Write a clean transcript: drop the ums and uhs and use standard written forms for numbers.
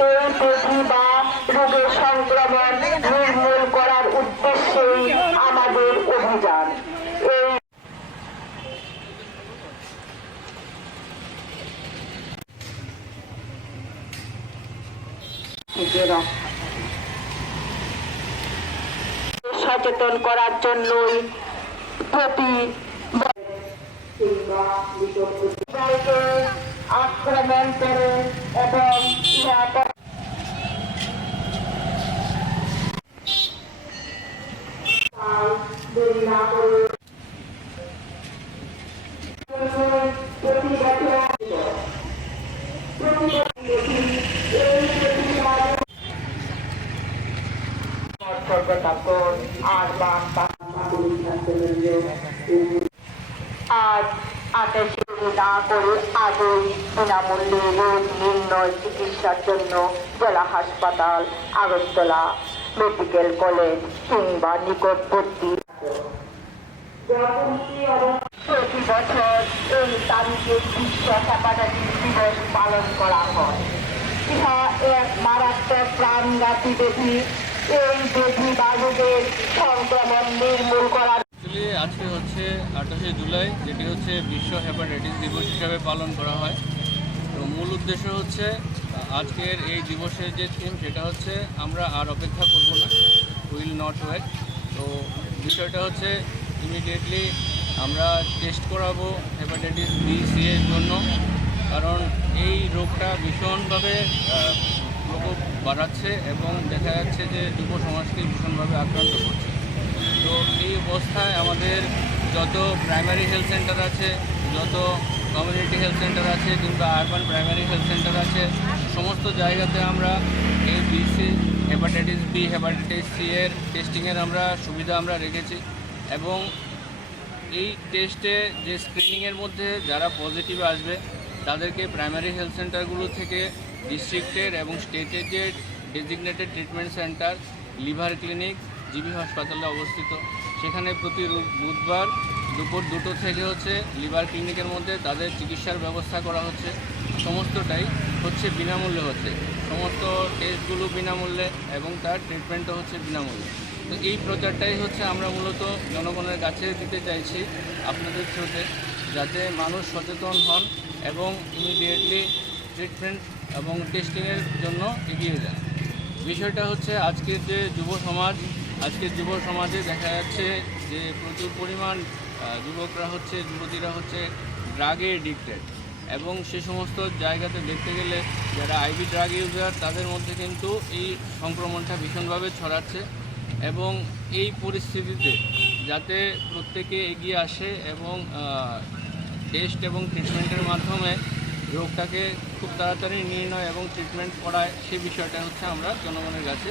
এই ব্যাধি বা রোগের সংক্রমণ নির্মূল করার উদ্দেশ্যেই আমাদের অভিযান। সচেতন করার জন্যই প্রতি আক্রমণ করে এবং আজ 28 না করে আগেই বিনামূল্যে রোগ নির্ণয় চিকিৎসার জন্য জেলা হাসপাতাল, আগরতলা মেডিকেল কলেজ কিংবা নিকটবর্তী প্রতি বছর এই তারিখে বিশ্ব হেপাটাইটিস দিবস পালন করা হয়। ইহা এক মারাত্মক প্রাণঘাতী ব্যাধি। এই ব্যাধি বা রোগের সংক্রমণ নির্মূল করার আজকে হচ্ছে 28শে জুলাই, যেটি হচ্ছে বিশ্ব হেপাটাইটিস দিবস হিসাবে পালন করা হয়। তো মূল উদ্দেশ্য হচ্ছে আজকের এই দিবসের যে থিম সেটা হচ্ছে আমরা আর অপেক্ষা করব না, উইল নট ওয়েট। তো বিষয়টা হচ্ছে ইমিডিয়েটলি আমরা টেস্ট করাবো হেপাটাইটিস বি সি এর জন্য, কারণ এই রোগটা ভীষণভাবে প্রকোপ বাড়াচ্ছে এবং দেখা যাচ্ছে যে যুব সমাজকে ভীষণভাবে আক্রান্ত করছে। তো এই অবস্থায় আমাদের যত প্রাইমারি হেলথ সেন্টার আছে, যত কমিউনিটি হেলথ সেন্টার আছে কিংবা আরবান প্রাইমারি হেলথ সেন্টার আছে, সমস্ত জায়গাতে আমরা এই BC hepatitis B, hepatitis C এর টেস্টিংয়ের সুবিধা আমরা রেখেছি। এবং এই টেস্টে যে স্ক্রিনিংয়ের মধ্যে যারা পজিটিভ আসবে তাদেরকে প্রাইমারি হেলথ সেন্টারগুলো থেকে ডিস্ট্রিক্টের এবং স্টেটের যে designated treatment centre liver clinic GB হাসপাতালে অবস্থিত, সেখানে প্রতি বুধবার দুপুর 2টো থেকে হচ্ছে লিভার ক্লিনিকের মধ্যে তাদের চিকিৎসার ব্যবস্থা করা হচ্ছে। সমস্তটাই হচ্ছে বিনামূল্যে হচ্ছে, সমস্ত টেস্টগুলো বিনামূল্যে এবং তার ট্রিটমেন্টও হচ্ছে বিনামূল্যে। তো এই প্রচারটাই হচ্ছে আমরা মূলত জনগণের কাছে দিতে চাইছি আপনাদের থ্রুতে, যাতে মানুষ সচেতন হন এবং ইমিডিয়েটলি ট্রিটমেন্ট এবং টেস্টিংয়ের জন্য এগিয়ে যান। বিষয়টা হচ্ছে আজকের যে যুব সমাজে দেখা যাচ্ছে যে প্রচুর পরিমাণ যুবতীরা হচ্ছে ড্রাগে এডিক্টেড, এবং সে সমস্ত জায়গাতে দেখতে গেলে যারা আইভি ড্রাগ ইউজার তাদের মধ্যে কিন্তু এই সংক্রমণটা ভীষণভাবে ছড়াচ্ছে। এবং এই পরিস্থিতিতে যাতে প্রত্যেকে এগিয়ে আসে এবং টেস্ট এবং ট্রিটমেন্টের মাধ্যমে রোগটাকে খুব তাড়াতাড়ি নির্ণয় এবং ট্রিটমেন্ট করায়, সে বিষয়টা হচ্ছে আমরা জনগণের কাছে